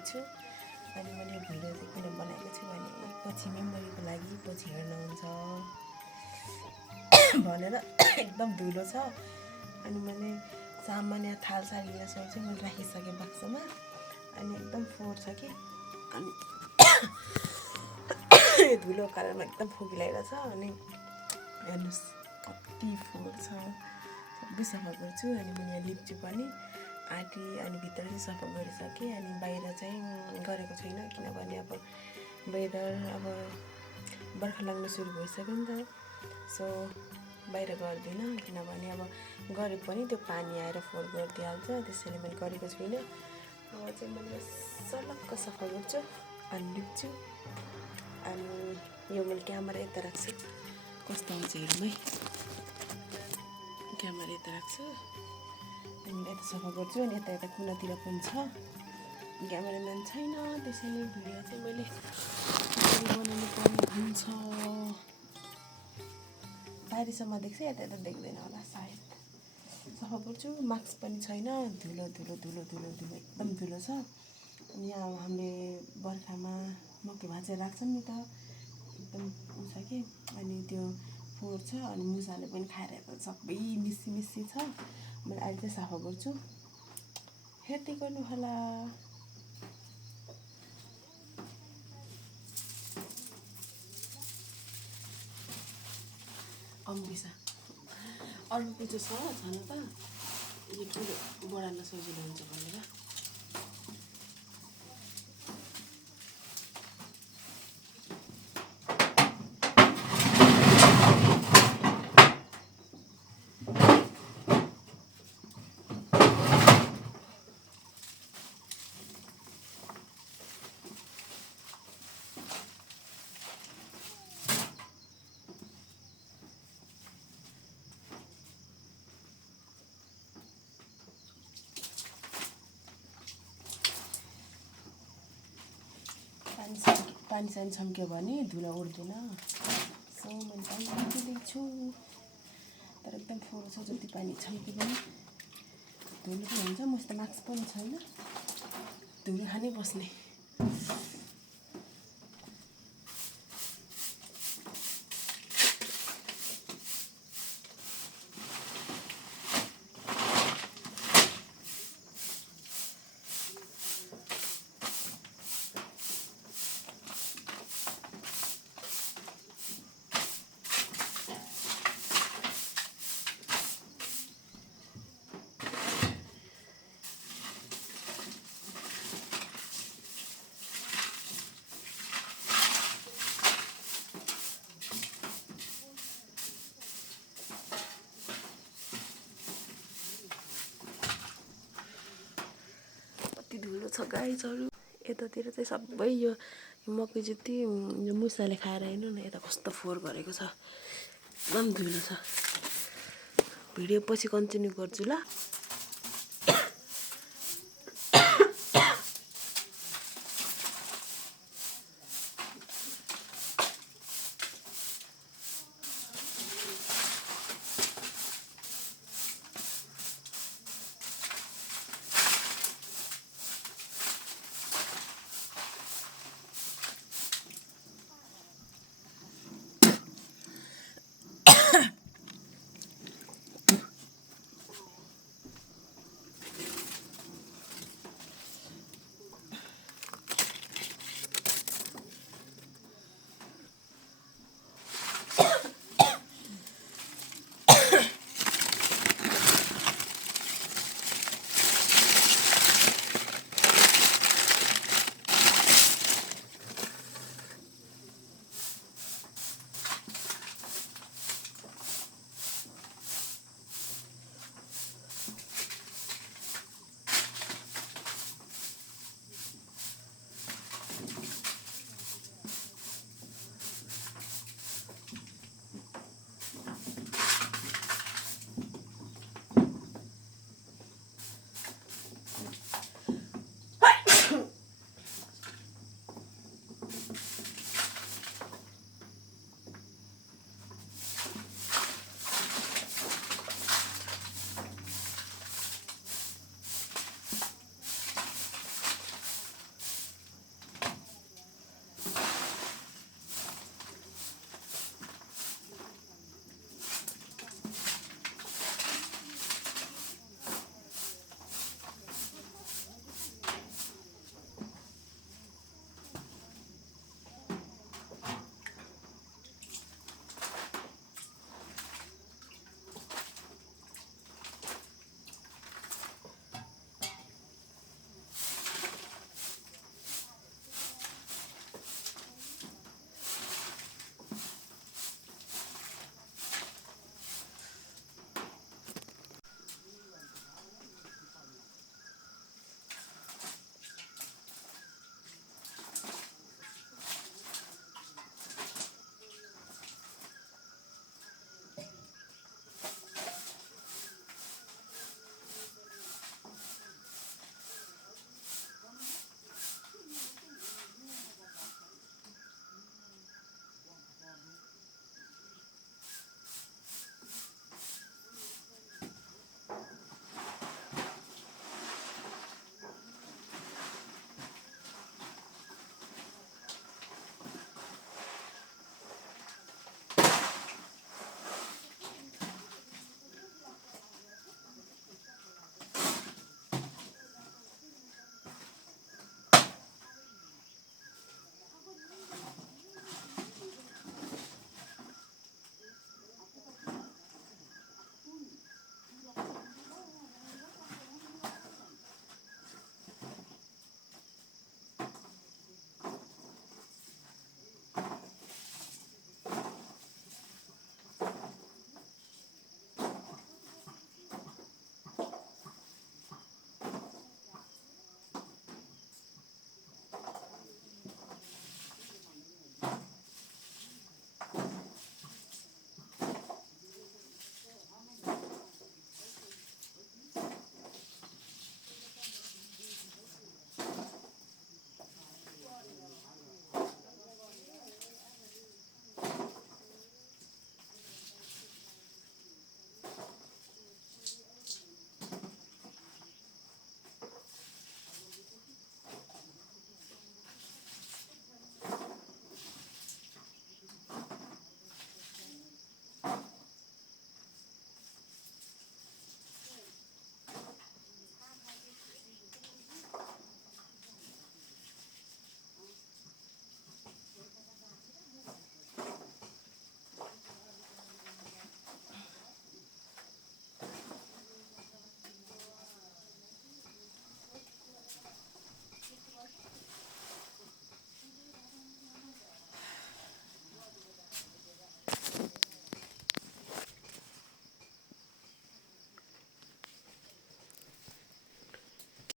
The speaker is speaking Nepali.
गर्दैछु। अनि मैले यो भिडियो चाहिँ किन बनाएको छु भने पछि मेमोरीको लागि पछि हेर्नुहुन्छ भनेर एकदम धुलो छ। अनि मैले सामान्य थालसाल गिलासहरू चाहिँ मैले राखिसकेँ बक्समा। अनि एकदम फोहोर छ कि अनि धुलो कारणमा एकदम फोकिरहेको छ। अनि हेर्नुहोस् कति फोहोर छ, सबै सफा गर्छु। अनि मैले यहाँ लिप्छु पनि आँटी अनि भित्र चाहिँ सफा गरिसकेँ। अनि बाहिर चाहिँ गरेको छुइनँ किनभने अब वेदर अब बर्खा लाग्न सुरु भइसक्यो नि त। सो बाहिर गर्दिनँ किनभने अब गरेको पनि त्यो पानी आएर फोहोर गरिदिइहाल्छ, त्यसैले मैले गरेको छुइनँ। अब चाहिँ मैले सलक्क सफा गर्छु अनि लिप्छु। अनि यो मैले क्यामेरा यता राख्छु, कस्तो आउँछ हेरौँ है। क्यामेरा यता राख्छु अनि यता सफा गर्छु। अनि यता यता कुनातिर पनि छ, क्यामेराम्यान छैन, त्यसैले भिडियो चाहिँ मैले बनाउनु पर्ने हुन्छ। बाहिरसम्म देख्छ, यता यता देख्दैन होला सायद। सफा गर्छु, मास्क पनि छैन, धुलो धुलो धुलो धुलो धुलो एकदम धुलो छ। अनि यहाँ हामीले बर्खामा मकै भाँचेर राख्छौँ नि त, एकदम उ छ कि। अनि त्यो फोहोर छ अनि मुसाले पनि खाएर सबै मिसी मिसी छ। मैले अहिले चाहिँ सफा गर्छु, हेर्दै गर्नु होला। अम्बिसा अर्को कुचो छ छन त, यो ठुलो बढाल्न सजिलो हुन्छ भनेर। पानी सानी छम्क्यो भने धुलो उड्दैन। सो मैले पानी छम्किँदैछु, तर एकदम फोहोर छ। जति पानी छम्के पनि धुलो पनि हुन्छ। मसित मास्क पनि छैन, धुलो खानै बस्ने। धुलो छ गाइजहरू। यतातिर चाहिँ सबै यो मकै जति यो मुसाले खाएर हेर्नु न, यता कस्तो फोहोर गरेको छ, एकदम धुलो छ। भिडियो पछि कन्टिन्यू गर्छु ल।